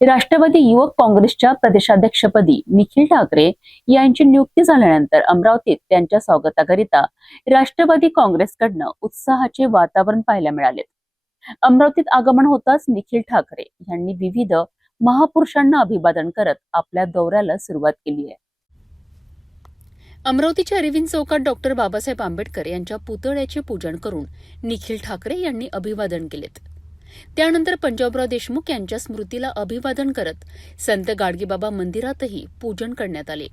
राष्ट्रवादी युवक काँग्रेसच्या प्रदेशाध्यक्षपदी निखिल ठाकरे यांची नियुक्ती झाल्यानंतर अमरावतीत त्यांच्या स्वागताकरिता राष्ट्रवादी काँग्रेसकडनं उत्साहाचे वातावरण पाहायला मिळाले। अमरावतीत आगमन होताच निखिल ठाकरे यांनी विविध महापुरुषांना अभिवादन करत आपल्या दौऱ्याला सुरुवात केली आहे। अमरावतीच्या अरविंद चौकात डॉक्टर बाबासाहेब आंबेडकर यांच्या पुतळ्याचे पूजन करून निखिल ठाकरे यांनी अभिवादन केलेत। त्यानंतर पंजाबराव देशमुख यांच्या स्मृतीला अभिवादन करत संत गाडगेबाबा मंदिरातही पूजन करण्यात आले।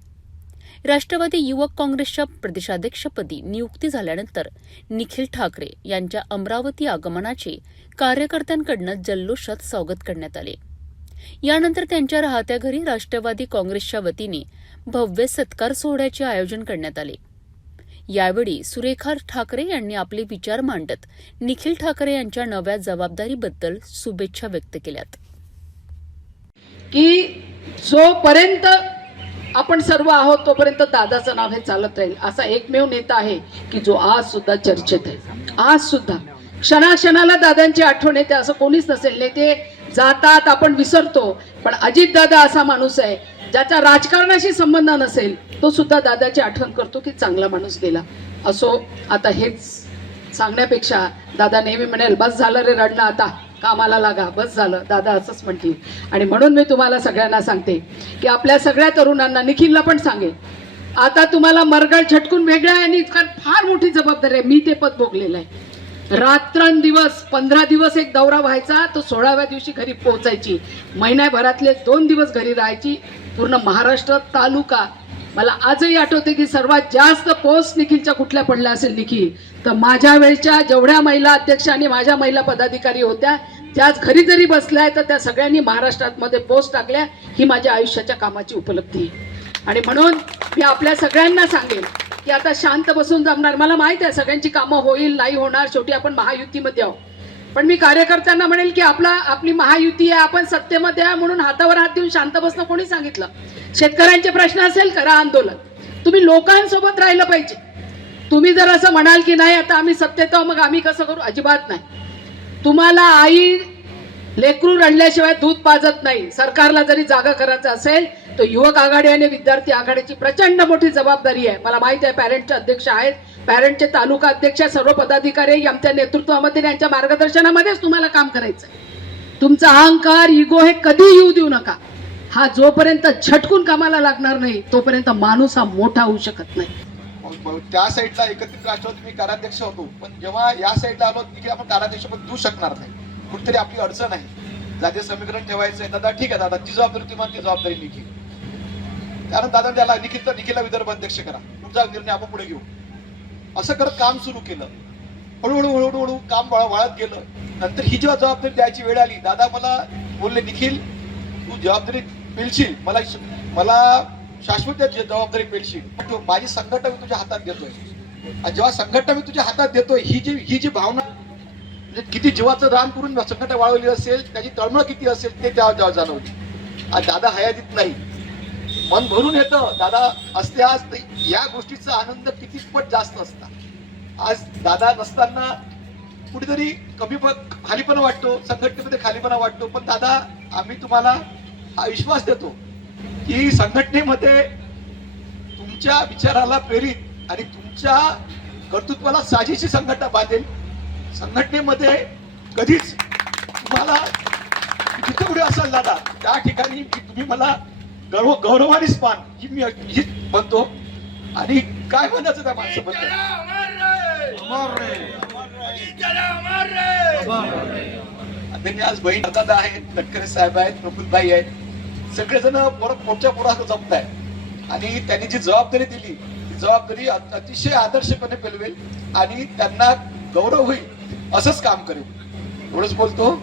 राष्ट्रवादी युवक काँग्रेसच्या प्रदेशाध्यक्षपदी नियुक्ती झाल्यानंतर निखिल ठाकरे यांच्या अमरावती आगमनाचे कार्यकर्त्यांकडून जल्लोषात स्वागत करण्यात आले। यानंतर त्यांच्या राहत्या घरी राष्ट्रवादी काँग्रेसच्या वतीने भव्य सत्कार सोहळ्याचे आयोजन करण्यात आले। यावेळी सुरेखा ठाकरे यांनी आपले विचार मांडत निखिल ठाकरे यांच्या नव्या जबाबदारीबद्दल शुभेच्छा व्यक्त केल्यात। की जोपर्यंत आपण सर्व आहोत तोपर्यंत दादाचं नाव हे चालत राहील असा एकमेव नेता आहे की जो आज सुद्धा चर्चेत आहे। आज सुद्धा क्षणाक्षणाला दादांची आठवण येते असं कोणीच नसेल। नेते जातात, आपण विसरतो, पण अजित दादा असा माणूस आहे ज्याचा राजकारणाशी संबंध नसेल तो सुद्धा दादाची आठवण करतो की चांगला माणूस गेला। असो, आता हेच सांगण्यापेक्षा दादा नेहमी म्हणेल बस झालं रे रडणं, आता कामाला लागा, बस झालं, दादा असंच म्हणतील। आणि म्हणून मी तुम्हाला सगळ्यांना सांगते की आपल्या सगळ्या तरुणांना, निखिलला पण सांगेन, आता तुम्हाला मरगळ झटकून वेगळ्या आणि फार मोठी जबाबदारी आहे। मी ते पद भोगलेलं आहे। रात्रंदिवस 15 दिवस एक दौरा व्हायचा, तो 16व्या दिवशी घरी पोहोचायची, महिन्याभरातले 2 दिवस घरी राहायची। पूर्ण महाराष्ट्र तालुका, मला आजही आठवते की सर्वात जास्त पोस्ट निखिलच्या कुठल्या पडल्या असेल निखिल तर माझ्या वेळच्या जेवढ्या महिला अध्यक्ष आणि माझ्या महिला पदाधिकारी होत्या त्याच घरी जरी बसल्या तर त्या सगळ्यांनी महाराष्ट्रात मध्ये पोस्ट टाकल्या। ही माझ्या आयुष्याच्या कामाची उपलब्धी आहे। आणि म्हणून मी आपल्या सगळ्यांना सांगेन की आता शांत बसून जमणार, मला माहित आहे सगळ्यांची कामं होईल नाही होणार, शेवटी आपण महायुतीमध्ये आहोत, पण मी कार्यकर्त्यांना म्हणेल की आपली महायुती आहे, आपण सत्तेमध्ये आहे, म्हणून हातावर हात देऊन शांत बसणं कोणी सांगितलं? शेतकऱ्यांचे प्रश्न असेल करा आंदोलन, तुम्ही लोकांसोबत राहिलं पाहिजे। तुम्ही जर असं म्हणाल की नाही आता आम्ही सत्तेत आहोत मग आम्ही कसं करू, अजिबात नाही। तुम्हाला आई लेकरू रडल्याशिवाय दूध पाजत नाही। सरकारला जरी जागा करायचं असेल तर युवक आघाडी आणि विद्यार्थी आघाडीची प्रचंड मोठी जबाबदारी आहे। मला माहिती आहे पॅरेंटचे अध्यक्ष आहेत, पॅरेंटचे तालुका अध्यक्ष, सर्व पदाधिकारी आमच्या नेतृत्वामध्ये यांच्या मार्गदर्शनामध्येच तुम्हाला काम करायचं आहे। तुमचा अहंकार, इगो हे कधी येऊ देऊ नका। हा जोपर्यंत झटकून कामाला लागणार नाही तोपर्यंत माणूस हा मोठा होऊ शकत नाही। त्या साईडला एकत्रित राष्ट्रवादी मी कार्याध्यक्ष होतो, पण जेव्हा या साईडला आलो की आपण कार्याध्यक्ष पण देऊ शकणार नाही, कुठेतरी आपली अडचण आहे। जातीय समीकरण ठेवायचं आहे, दादा ठीक आहे, दादा ती जबाबदारी तुम्हाला, ती जबाबदारी निखिल, कारण दादा त्याला निखिलला विदर्भ अध्यक्ष करा, तुमचा निर्णय आपण पुढे घेऊ, असं करत काम सुरू केलं। हळूहळू काम वाढत गेलं। नंतर ही जेव्हा जबाबदारी द्यायची वेळ आली, दादा मला बोलले निखिल तू जबाबदारी पेलशील, मला शाश्वत जबाबदारी पेलशील, माझी संघटना मी तुझ्या हातात देतोय। जेव्हा संघटना मी तुझ्या हातात देतोय ही जी भावना, म्हणजे किती जीवाचं दान करून संघटना वाढवली असेल, त्याची तळमळ किती असेल ते तेव्हा जाणवली। आज दादा हयातीत नाही, मन भरून येतं, दादा असते आज या गोष्टीचा आनंद किती पट जास्त असता। आज दादा नसताना कुठेतरी खालीपणा वाटतो, संघटनेमध्ये खालीपणा वाटतो, पण दादा आम्ही तुम्हाला हा विश्वास देतो की संघटनेमध्ये तुमच्या विचाराला प्रेरित आणि तुमच्या कर्तृत्वाला साजेशी संघटना बांधेल। संघटनेमध्ये कधीच तुम्हाला जिथे कुठे असाल दादा त्या ठिकाणी तुम्ही मला गौरवानेच मान ही मी म्हणतो। आणि काय म्हणायचं त्या माणसाबद्दल, आज बहीण दादा आहेत, तटकरे साहेब आहेत, प्रफुल्लभाई आहेत, सगळेजण पोटच्या पोरात जमत आहेत। आणि त्यांनी जी जबाबदारी दिली ती जबाबदारी अतिशय आदर्शपणे पेलवेल आणि त्यांना गौरव होईल असंच काम करेल, एवढंच बोलतो।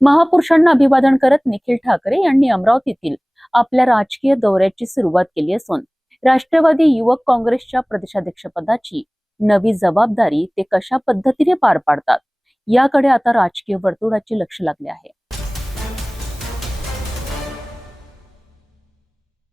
महापुरुषांना अभिवादन करत निखिल ठाकरे यांनी अमरावतीतील आपल्या राजकीय दौऱ्याची सुरुवात केली असून राष्ट्रवादी युवक काँग्रेसच्या प्रदेशाध्यक्षपदाची नवी जबाबदारी ते कशा पद्धतीने पार पाडतात याकडे आता राजकीय वर्तुळाचे लक्ष लागले आहे।